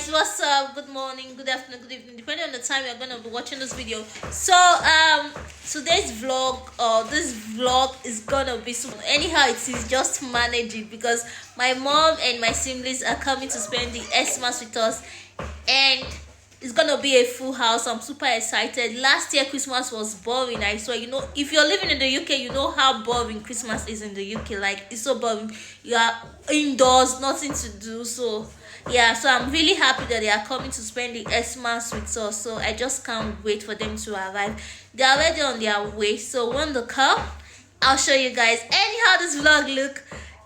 guys, what's up? Good morning, good afternoon, good evening, depending on the time you're gonna be watching this video. So today's vlog or this vlog is gonna be anyhow it is, just manage it because my mom and my siblings are coming to spend the Xmas with us, and it's gonna be a full house. I'm super excited. Last year Christmas was boring. I swear, if you're living in the UK, you know how boring Christmas is in the UK. Like, it's so boring. You are indoors, nothing to do. So yeah, so I'm really happy that they are coming to spend the Xmas with us. So I just can't wait for them to arrive. They're already on their way. So when they come, I'll show you guys. Anyhow this vlog look,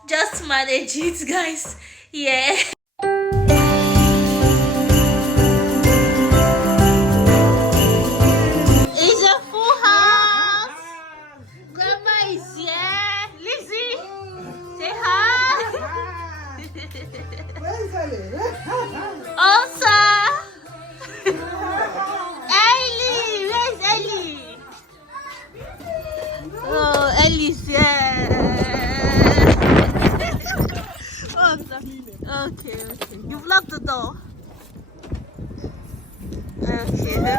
just manage it, guys. Yeah. Elsa! Ellie! Where's Ellie? Oh, Ellie's here. Okay. You've locked the door. Okay.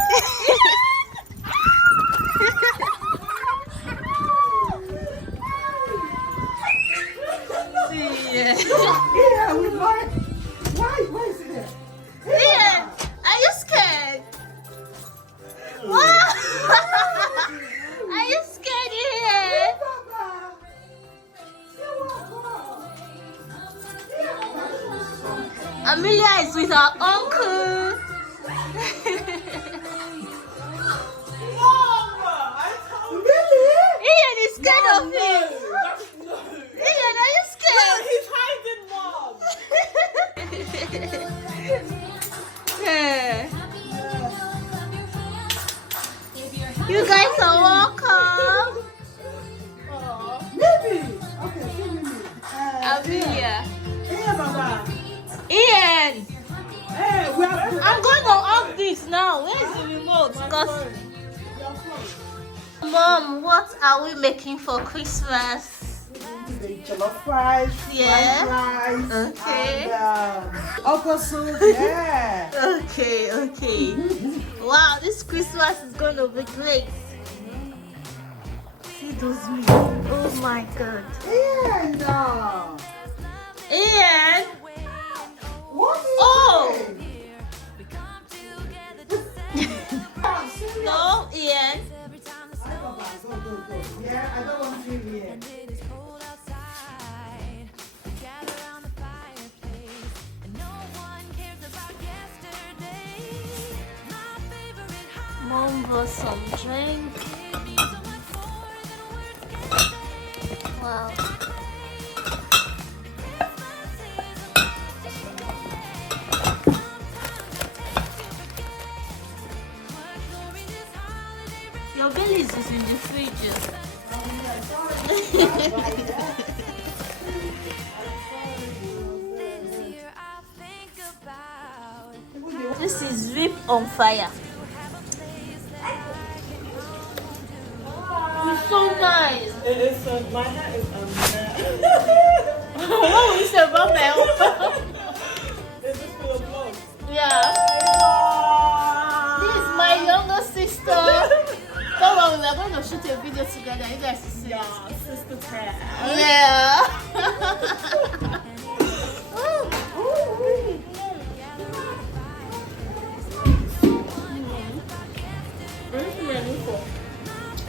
Yeah, we like. Why is it there? Ian, are you scared? What? Are you scared, Ian? Amelia is with her uncle. Ian is scared of him. Ian, are you scared? He's hiding, Mom. Yeah. You guys are welcome. Maybe. Okay, see Mimi. Amelia. Hey, Baba. Ian. Hey, I'm going to off this now. Where's the remote? Because Mom, what are we making for Christmas? Jollof rice, Yeah. fried rice, Okay. and okra soup, yeah. Okay. Wow, this Christmas is going to be great. See those meat. Oh my God. And Ian. what is Oh. it? No, Ian. Go. Yeah, I don't want to leave here. Mom bought some drink. Wow. Your bellies is in the fridge. This is whip on fire. It's so nice. It is so, my hat is What will you say about Mel? It's just full of vlogs. Yeah. This is my younger sister. Don't worry, we are going to shoot a video together. You guys will see. Yeah, sister cat. Yeah.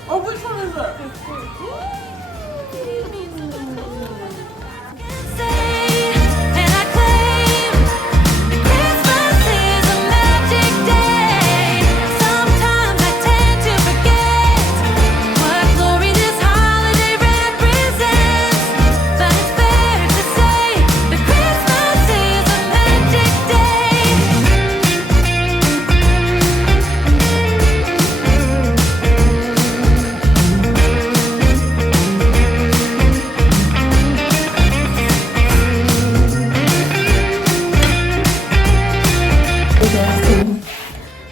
Oh, which one is it?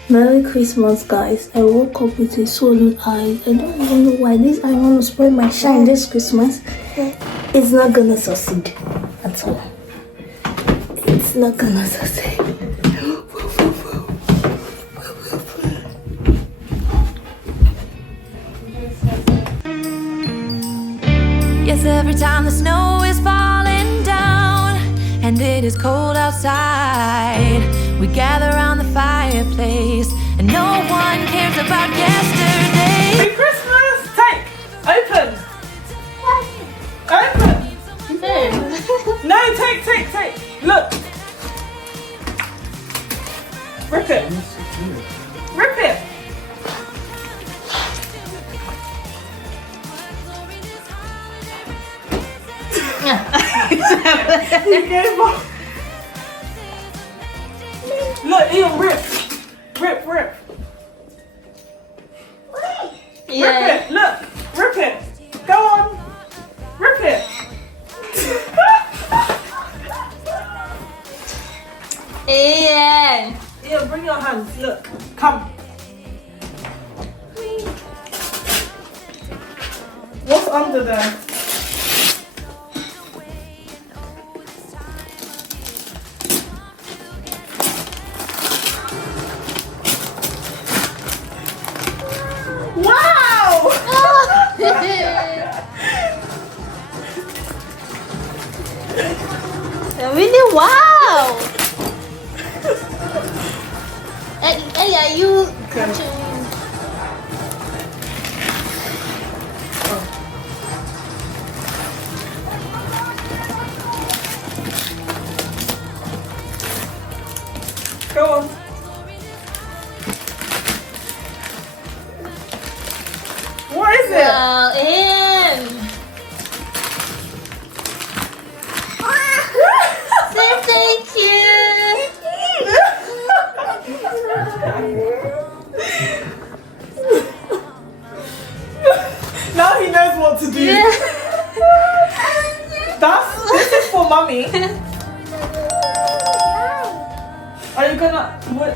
Merry Christmas, guys. I woke up with a swollen eye. I don't even know why this eye want to spoil my shine this Christmas. It's not gonna succeed at all. It's not gonna succeed. every time the snow is falling down and it is cold outside, we gather around the fireplace and no one cares about yesterday. Merry Christmas! Take! Open! Open! No, take! Look! Rip it! Rip it! He gave up. Look, Ian, rip! Rip! Yeah. Rip it! Look! Rip it! Go on! Rip it! Ian. Ian, bring your hands. Look. Come. What's under there? Wow! Really? Wow! Hey, are you catching? Go on. What is it? Ian. Say thank you. Now he knows what to do. This is for mommy. Are you gonna what?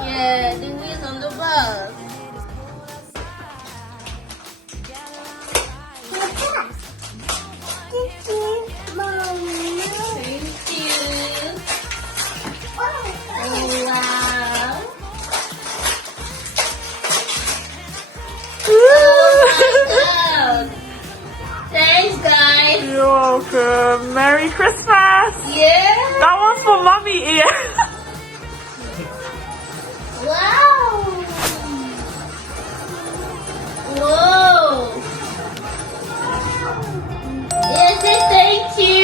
Yeah, the wheels on the bus. Thank you. Oh, wow. Oh my God. Thanks, guys. You're welcome. Merry Christmas. Yeah. That one's for mommy, Ian. Wow. Whoa. Yes, thank you.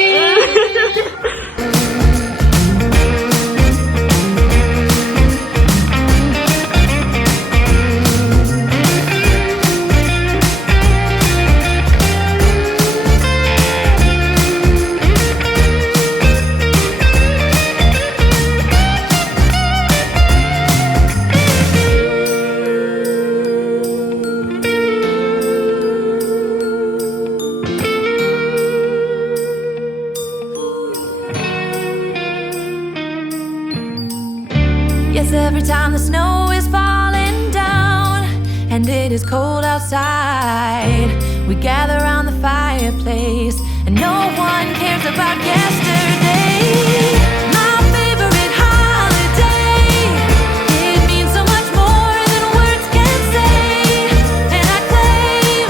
Yes, every time the snow is falling down and it is cold outside, we gather around the fireplace and no one cares about yesterday. My favorite holiday, it means so much more than words can say. And I claim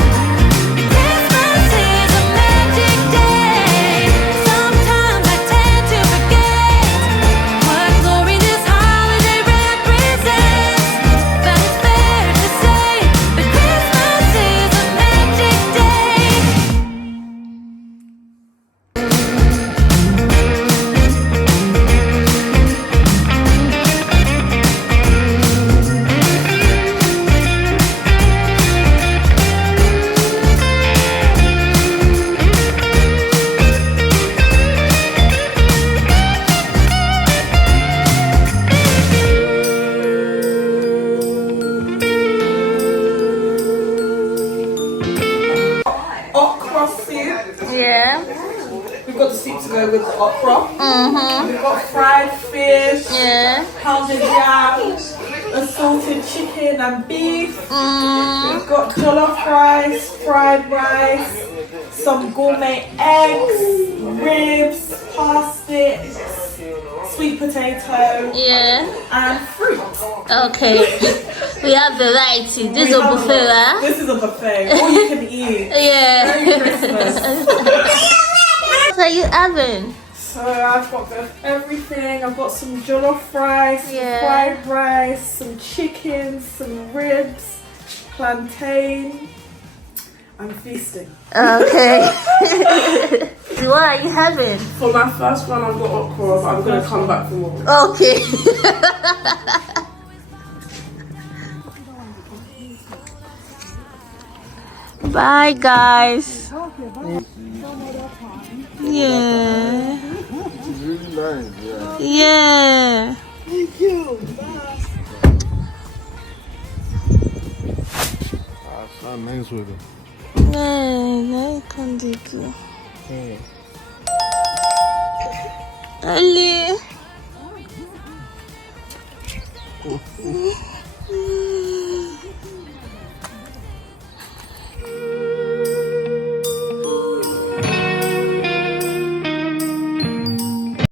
Christmas is a magic day. Sometimes I tend to forget what glory this holiday represents. But it's fair to say that Christmas is a magic day. Okra soup. Yeah. We've got the soup to go with the okra. Mm-hmm. We've got fried fish, Yeah. pounded yam, assorted chicken and beef. We've got jollof rice, fried rice, some gourmet eggs, ribs, parsnips, sweet potato, Yeah. and fruit. Okay. We have variety. This is a buffet, huh? This is a buffet. All you can eat. Yeah. Merry Christmas. What are you having? So I've got everything. I've got some jollof rice, some Yeah. fried rice, some chicken, some ribs, plantain. I'm feasting. Okay. What are you having? For my first one, I've got okra, but I'm gonna come back for more. Okay. Bye, guys. Yeah. It's really nice, yeah. Yeah. Thank you. That's not nice with it. I can't do it. Ali.